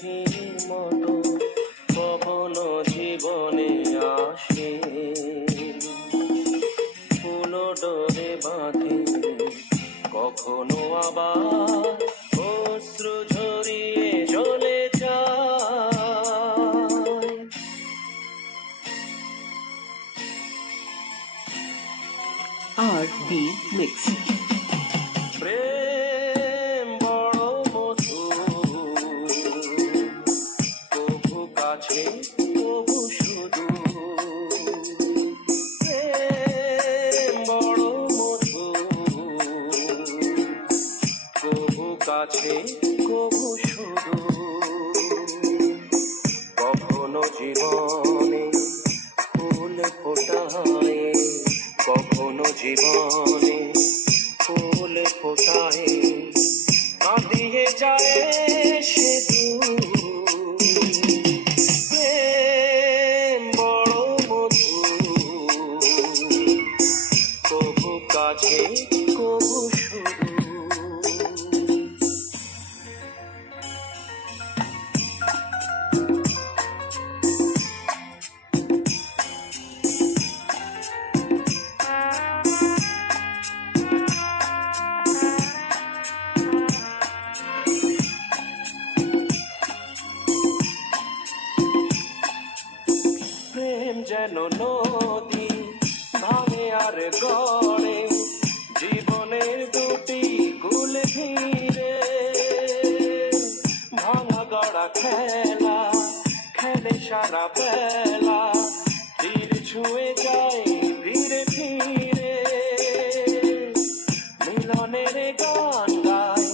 মেঘের মতো কখনো জীবনে আসে, ফুলো ডোরে বাঁধে, কখনো আবার অশ্রু ঝরিয়ে চলে যায়। R&B Mix. প্রেম বড় মধুর, কভু কাছে কভু শুধু। প্রেম বড় মধুর, কভু কাছে কভু শুধু। কখনো জীবনে ফুল ফোটায়, কখনো জীবনে ফুল ফোটায়, কাঁদিয়ে যায় সে প্রেম বড় মধুর, কভু কাছে কভু শুধু। প্রেম যেন নদী ভাঙে আর গড়ে, জীবনের দুটি কুল ঘিরে। ভাঙা গড়া খেলা খেলে সারা বেলা, তীর ছুঁয়ে যায় ধীরে ধীরে। মিলনের গান গায়,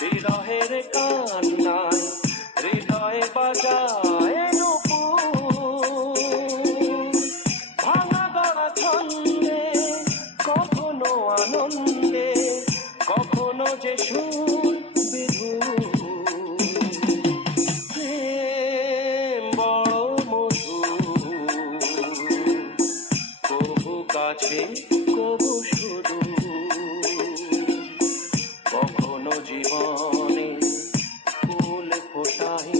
বিরহের কান্নায়, হৃদয়ে বাজায় আনন্দে, কখনো যে সুর বিধুর। প্রেম বড় মধুর, কভু কাছে কভু শুধু। কখনো জীবনে ফুল ফোটায়,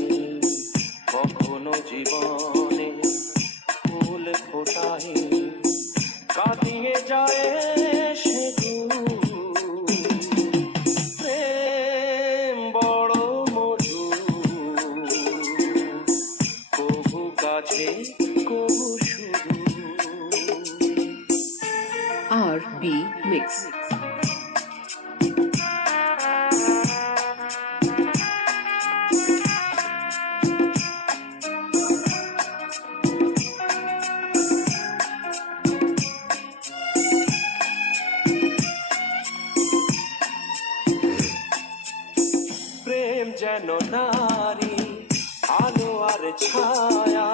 কখনো জীবনে ফুল ফোটায়, কাঁদিয়ে যায় কভু শুধু। R&B Mix. প্রেম যেন নারী আলো আর ছায়া,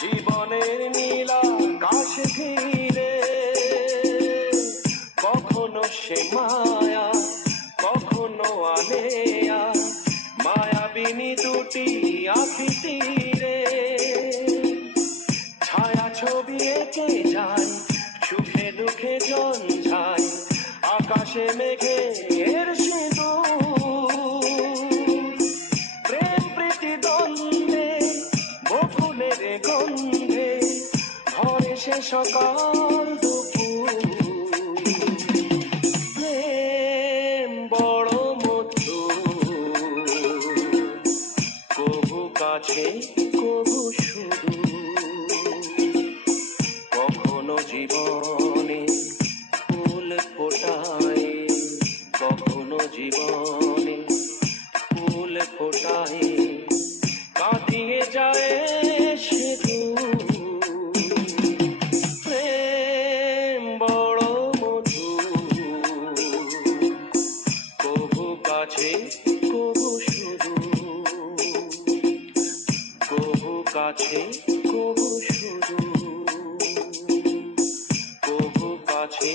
জীবনের নীলা কাশ ঘিরে। কখনো সে মায়া, কখনো আলেয়া, মায়াবিনী দুটি আঁখি তীরে। ছায়া ছবি এঁকে যায়, সুখে দুঃখে ঝঞ্ঝায়, আকাশে মেঘের সিঁদুর। প্রেম প্রীতি দ্বন্দ্বে, বকুলের গন্ধে, ভরে সে সকাল দুপুর। প্রেম বড় মধুর, কভু কাছে কভু শুধু। কখনো জীবনে ফুল ফোটায়, কখনো জীবনে ফুল ফোটায়, কাঁদিয়ে যায় শুধু। প্রেম বড় মধুর, কভু কাছে কভু শুধু। কভু কাছে কভু শুধু, কভু কাছে